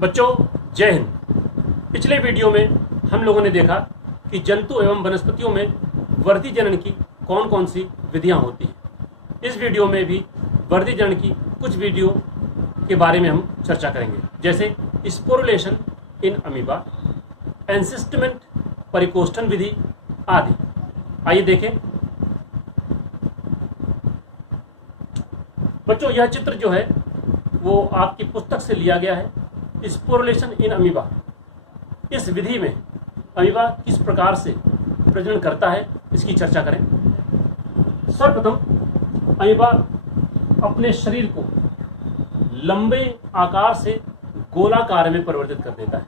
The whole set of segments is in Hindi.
बच्चों जय हिंद। पिछले वीडियो में हम लोगों ने देखा कि जंतु एवं वनस्पतियों में वर्धी जनन की कौन कौन सी विधियां होती हैं। इस वीडियो में भी वर्धी जनन की कुछ वीडियो के बारे में हम चर्चा करेंगे, जैसे स्पोरुलेशन इन अमीबा, एनसिस्टमेंट परिकोष्ठन विधि आदि। आइए देखें। बच्चों यह चित्र जो है वो आपकी पुस्तक से लिया गया है, स्पोरुलेशन इन अमीबा। इस विधि में अमीबा किस प्रकार से प्रजनन करता है इसकी चर्चा करें। सर्वप्रथम अमीबा अपने शरीर को लंबे आकार से गोलाकार में परिवर्तित कर देता है।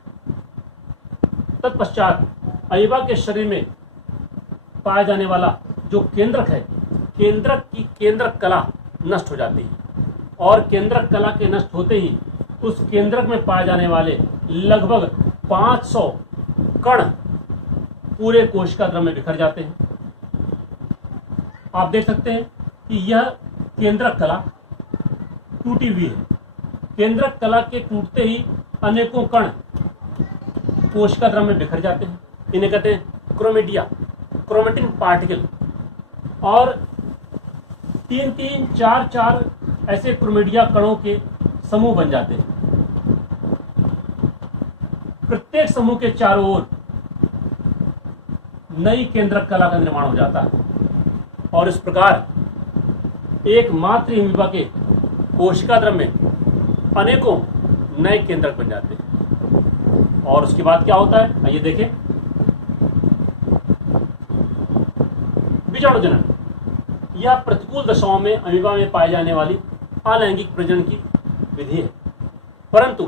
तत्पश्चात अमीबा के शरीर में पाया जाने वाला जो केंद्रक है, केंद्रक की केंद्रक कला नष्ट हो जाती है और केंद्रक कला के नष्ट होते ही उस केंद्रक में पाए जाने वाले लगभग 500 कण पूरे कोशिका द्रव्य में बिखर जाते हैं। आप देख सकते हैं कि यह केंद्रक कला टूटी हुई है। केंद्रक कला के टूटते ही अनेकों कण कोशिका द्रव्य में बिखर जाते हैं। इन्हें कहते हैं क्रोमेटिया, क्रोमेटिन पार्टिकल। और 3-3, 4-4 ऐसे क्रोमेटिया कणों के समूह बन जाते हैं। प्रत्येक समूह के चारों ओर नई केंद्रक कला का निर्माण हो जाता है और इस प्रकार एक मात्र अमीबा के कोशिका द्रव्य में अनेकों नए केंद्रक बन जाते हैं। और उसके बाद क्या होता है, आइए देखें। बीजाणु जनन, यह प्रतिकूल दशाओं में अमीबा में पाई जाने वाली अलैंगिक प्रजनन की विधि है, परंतु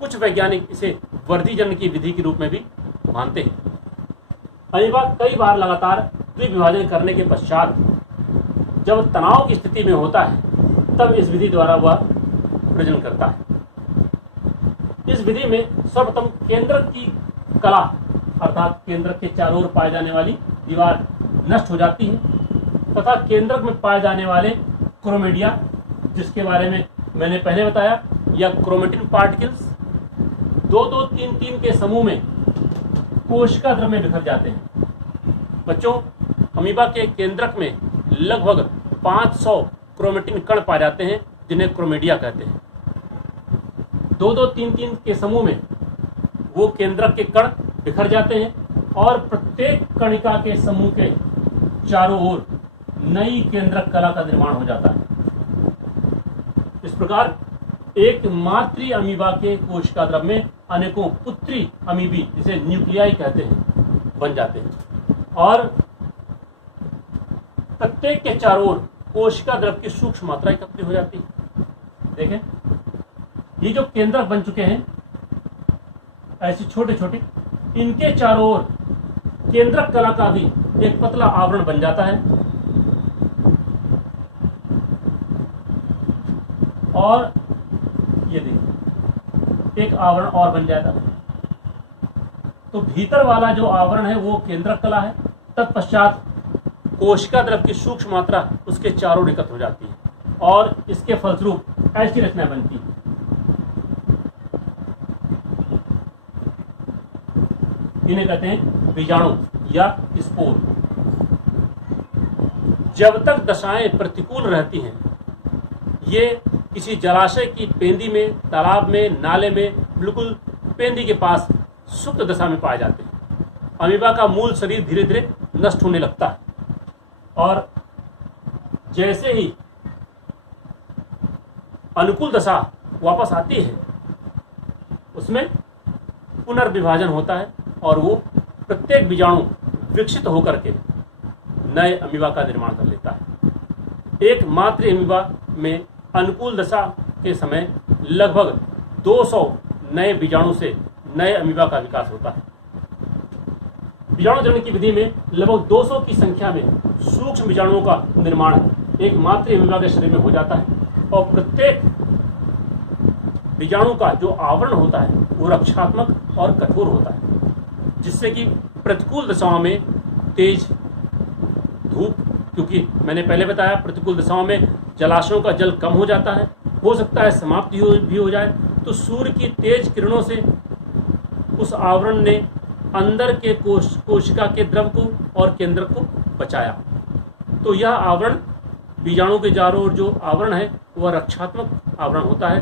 कुछ वैज्ञानिक इसे वर्धी जनन की विधि के रूप में भी मानते हैं। अमीबा कई बार लगातार द्विविभाजन करने के पश्चात जब तनाव की स्थिति में होता है तब इस विधि द्वारा वह प्रजनन करता है। इस विधि में सर्वप्रथम केंद्रक की कला अर्थात केंद्रक के चारों ओर पाए जाने वाली दीवार नष्ट हो जाती है तथा केंद्रक में पाए जाने वाले क्रोमेटिया, जिसके बारे में मैंने पहले बताया, या क्रोमेटिन पार्टिकल्स 2-2, 3-3 के समूह में कोशिका द्रव्य में बिखर जाते हैं। बच्चों अमीबा के केंद्रक में लगभग 500 क्रोमेटिन कण पाए जाते हैं जिन्हें क्रोमेटिया कहते हैं। 2-2, 3-3 के समूह में वो केंद्रक के कण बिखर जाते हैं और प्रत्येक कणिका के समूह के चारों ओर नई केंद्रक कला का निर्माण हो जाता है। इस प्रकार एक मातृ अमीबा के कोशिका द्रव्य में अनेकों पुत्री अमीबी, जिसे न्यूक्लियाई कहते हैं, बन जाते हैं और प्रत्येक के चारों ओर कोशिका द्रव्य की सूक्ष्म मात्रा एकत्रित हो जाती है। देखें, ये जो केंद्रक बन चुके हैं ऐसे छोटे छोटे, इनके चारों ओर केंद्रक कला का भी एक पतला आवरण बन जाता है और ये देखिए एक आवरण और बन जाता है। तो भीतर वाला जो आवरण है वो केंद्रक कला है। तत्पश्चात कोशिका द्रव्य की सूक्ष्म मात्रा उसके चारों एकत्र हो जाती है और इसके फलस्वरूप ऐसी रचना बनती है। इन्हें कहते हैं बीजाणु या स्पोर। जब तक दशाएं प्रतिकूल रहती हैं, ये किसी जलाशय की पेंदी में, तालाब में, नाले में, बिल्कुल पेंदी के पास सुप्त दशा में पाए जाते हैं। अमीबा का मूल शरीर धीरे धीरे नष्ट होने लगता है और जैसे ही अनुकूल दशा वापस आती है उसमें पुनर्विभाजन होता है और वो प्रत्येक बीजाणु विकसित होकर के नए अमीबा का निर्माण कर लेता है। एक मात्र अमीबा में अनुकूल दशा के समय लगभग 200 नए बीजाणु से नए अमीबा का विकास होता है। बीजाणु जनन की विधि में लगभग 200 की संख्या में सूक्ष्म बीजाणुओं का निर्माण एक मात्र अमीबा के शरीर में हो जाता है और प्रत्येक बीजाणु का जो आवरण होता है वो रक्षात्मक और कठोर होता है, जिससे कि प्रतिकूल दशाओं में तेज धूप, क्योंकि मैंने पहले बताया प्रतिकूल दशाओं में जलाशयों का जल कम हो जाता है, हो सकता है समाप्ति भी हो जाए, तो सूर्य की तेज किरणों से उस आवरण ने अंदर के कोशिका के द्रव को और केंद्रक को बचाया। तो यह आवरण बीजाणु के चारों ओर जो आवरण है वह रक्षात्मक आवरण होता है,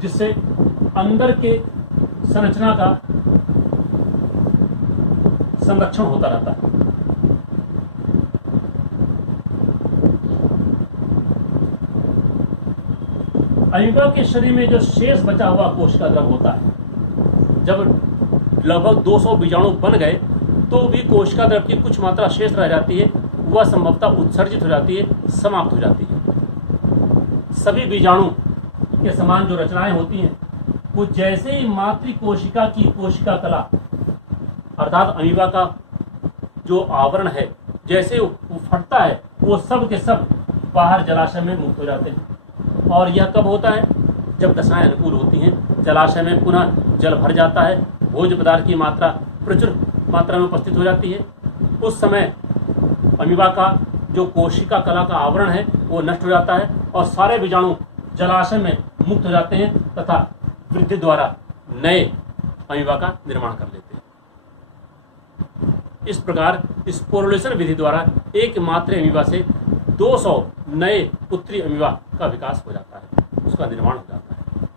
जिससे अंदर के संरचना का संरक्षण होता रहता है। अमीबा के शरीर में जो शेष बचा हुआ कोशिका द्रव होता है, जब लगभग 200 बीजाणु बन गए तो भी कोशिका द्रव की कुछ मात्रा शेष रह जाती है, वह संभवतः उत्सर्जित हो जाती है, समाप्त हो जाती है। सभी बीजाणु के समान जो रचनाएं होती हैं, वो जैसे ही मातृ कोशिका की कोशिका कला अर्थात अमीबा का जो आवरण है जैसे वो फटता है, वो सब के सब बाहर जलाशय में मुक्त हो जाते हैं। और यह कब होता है? जब दशाएं अनुकूल होती हैं, जलाशय में पुनः जल भर जाता है, भोज्य पदार्थ की मात्रा प्रचुर मात्रा में उपस्थित हो जाती है। उस समय अमीबा का जो कोशिका कला का आवरण है वो नष्ट हो जाता है और सारे बीजाणु जलाशय में मुक्त हो जाते हैं तथा वृद्धि द्वारा नए अमीबा का निर्माण कर लेते हैं। इस प्रकार स्पोरुलेशन विधि द्वारा एकमात्र अमीबा से 200 नए पुत्री अमीबा का विकास हो जाता है, उसका निर्माण हो जाता है।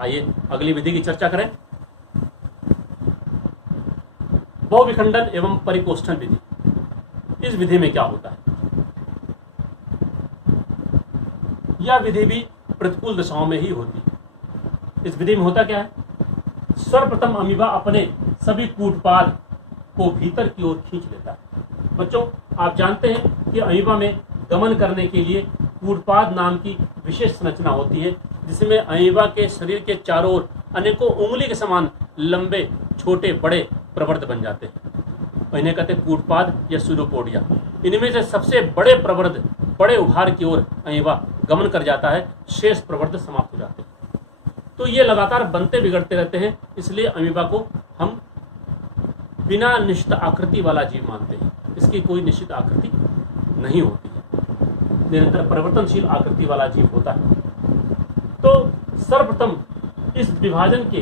आइए अगली विधि की चर्चा करें। बहुविखंडन एवं परिकोष्ठन विधि। इस विधि में क्या होता है? यह विधि भी प्रतिकूल दशाओं में ही होती है। इस विधि में होता क्या है? सर्वप्रथम अमीबा अपने सभी कूटपाद को भीतर की ओर खींच लेता है। बच्चों, आप जानते हैं कि अमीबा में गमन करने के लिए कूटपाद नाम की विशेष संरचना होती है, जिसमें अमीबा के शरीर के चारों ओर अनेकों उंगली के समान लंबे छोटे बड़े प्रवर्ध बन जाते हैं। इन्हें कहते हैं कूटपाद या सूडोपोडिया। इनमें से सबसे बड़े प्रवर्ध बड़े उभार की ओर अमीबा गमन कर जाता है, शेष प्रवर्ध समाप्त हो जाते हैं। तो ये लगातार बनते बिगड़ते रहते हैं, इसलिए अमीबा को हम बिना निश्चित आकृति वाला जीव मानते हैं। इसकी कोई निश्चित आकृति नहीं होती है, निरंतर परिवर्तनशील आकृति वाला जीव होता है। तो सर्वप्रथम इस विभाजन के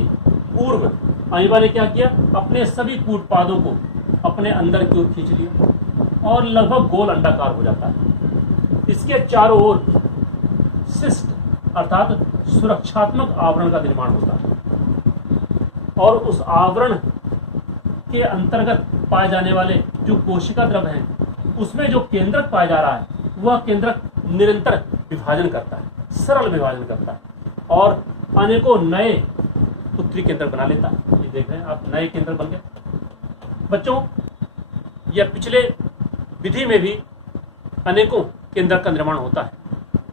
पूर्व अमीबा ने क्या किया? अपने सभी कूटपादों को अपने अंदर की ओर खींच लिया और लगभग गोल अंडाकार हो जाता है। इसके चारों ओर सिस्ट अर्थात सुरक्षात्मक आवरण का निर्माण होता है और उस आवरण के अंतर्गत पाए जाने वाले जो कोशिका द्रव हैं, उसमें जो केंद्रक पाया जा रहा है वह केंद्रक निरंतर विभाजन करता है, सरल विभाजन करता है और अनेकों नए पुत्री केंद्र बना लेता है। ये देख रहे हैं आप, नए केंद्र बन गए। बच्चों, यह पिछले विधि में भी अनेकों केंद्रक का निर्माण होता है,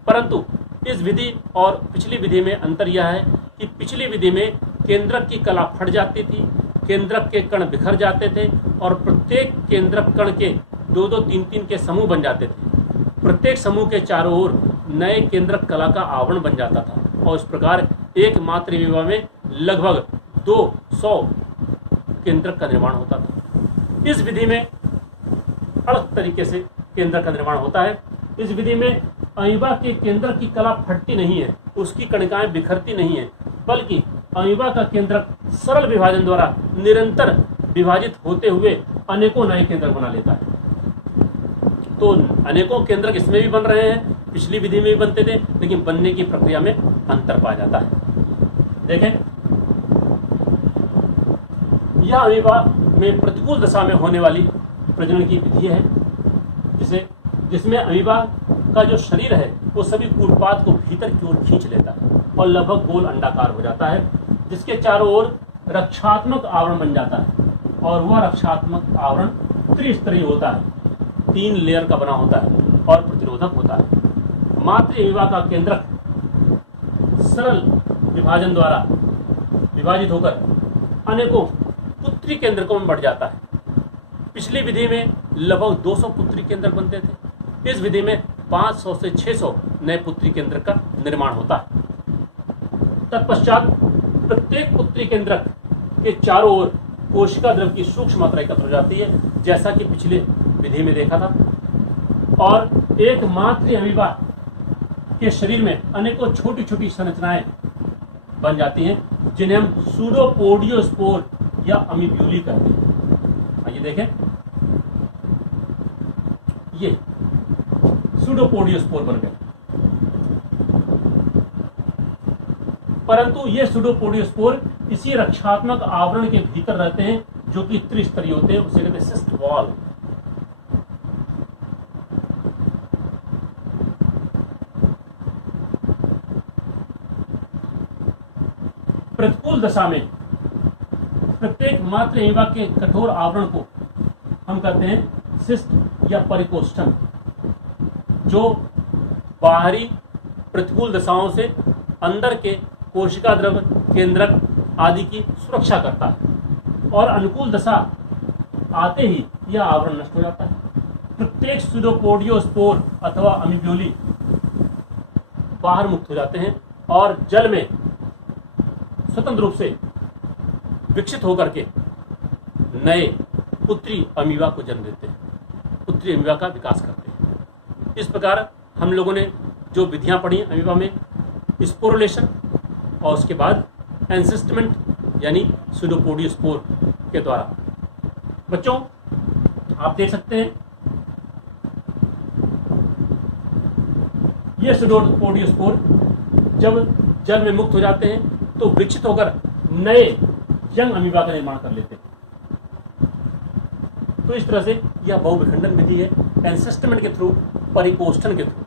परंतु इस विधि और पिछली विधि में अंतर यह है कि पिछली विधि में केंद्रक की कला फट जाती थी, केंद्रक के कण बिखर जाते थे और प्रत्येक केंद्रक कण के 2-2, 3-3 के समूह बन जाते थे। प्रत्येक समूह के चारों ओर नए केंद्रक कला का आवरण बन जाता था और इस प्रकार एकमात्र अमीबा में लगभग 200 केंद्रक का निर्माण होता था। इस विधि में अलग तरीके से केंद्रक का निर्माण होता है। इस विधि में अमीबा के केंद्रक की कला फटती नहीं है, उसकी कणिकाएं बिखरती नहीं है, बल्कि अमीबा का केंद्रक सरल विभाजन द्वारा निरंतर विभाजित होते हुए अनेकों नए केंद्रक बना लेता है। तो अनेकों केंद्रक इसमें भी बन रहे हैं, पिछली विधि में भी बनते थे, लेकिन बनने की प्रक्रिया में अंतर पाया जाता है। देखें, यह अमीबा में प्रतिकूल दशा में होने वाली प्रजनन की विधि है, जिसमें अमीबा का जो शरीर है वो सभी कूटपाद को भीतर की ओर खींच लेता है और लगभग गोल अंडाकार हो जाता है, जिसके चारों ओर रक्षात्मक आवरण बन जाता है और वह रक्षात्मक आवरण त्रिस्तरीय होता है, 3 लेयर का बना होता है और प्रतिरोधक होता है। मातृ अमीबा का केंद्रक सरल विभाजन द्वारा विभाजित होकर अनेकों पुत्री केंद्रकों में बढ़ जाता है। पिछली विधि में लगभग 200 पुत्री केंद्रक बनते थे, इस विधि में 500 से 600 नए पुत्री केंद्रक का निर्माण होता है। तत्पश्चात प्रत्येक पुत्री केंद्रक के चारों ओर कोशिका द्रव की सूक्ष्म मात्रा एकत्र हो जाती है, जैसा कि पिछले विधि में देखा था, और एक मातृ अमीबा के शरीर में अनेकों छोटी छोटी संरचनाएं बन जाती हैं, जिन्हें हम सूडोपोडियोस्पोर या अमीब्यूली कहते हैं। आइए देखें, ये सूडोपोडियोस्पोर बन गए। परंतु ये सूडोपोडियोस्पोर इसी रक्षात्मक आवरण के भीतर रहते हैं, जो कि त्रिस्तरीय होते हैं, उसे कहते हैं सिस्ट वॉल। प्रतिकूल दशा में प्रत्येक मात्र एमिबा के कठोर आवरण को हम कहते हैं सिस्ट या परिकोष्ठन, जो बाहरी प्रतिकूल दशाओं से अंदर के कोशिका द्रव केंद्रक आदि की सुरक्षा करता है, और अनुकूल दशा आते ही यह आवरण नष्ट हो जाता है। प्रत्येक सूडोपोडियोस्पोर अथवा अमीब्यूली बाहर मुक्त हो जाते हैं और जल में स्वतंत्र रूप से विकसित होकर के नए उत्तरी अमीबा को जन्म देते हैं, उत्तरी अमीबा का विकास करते हैं। इस प्रकार हम लोगों ने जो विधियां पढ़ी अमीबा में, स्पोरुलेशन और उसके बाद एनसिस्टमेंट यानी सूडोपोडियोस्पोर के द्वारा। बच्चों, आप देख सकते हैं ये सूडोपोडियोस्पोर जब जल में मुक्त हो जाते हैं तो विकसित होकर नए यंग अमीबा का निर्माण कर लेते हैं। तो इस तरह से यह बहुविखंडन विधि है, एनसिस्टमेंट के थ्रू, परिकोष्ठन के थ्रू।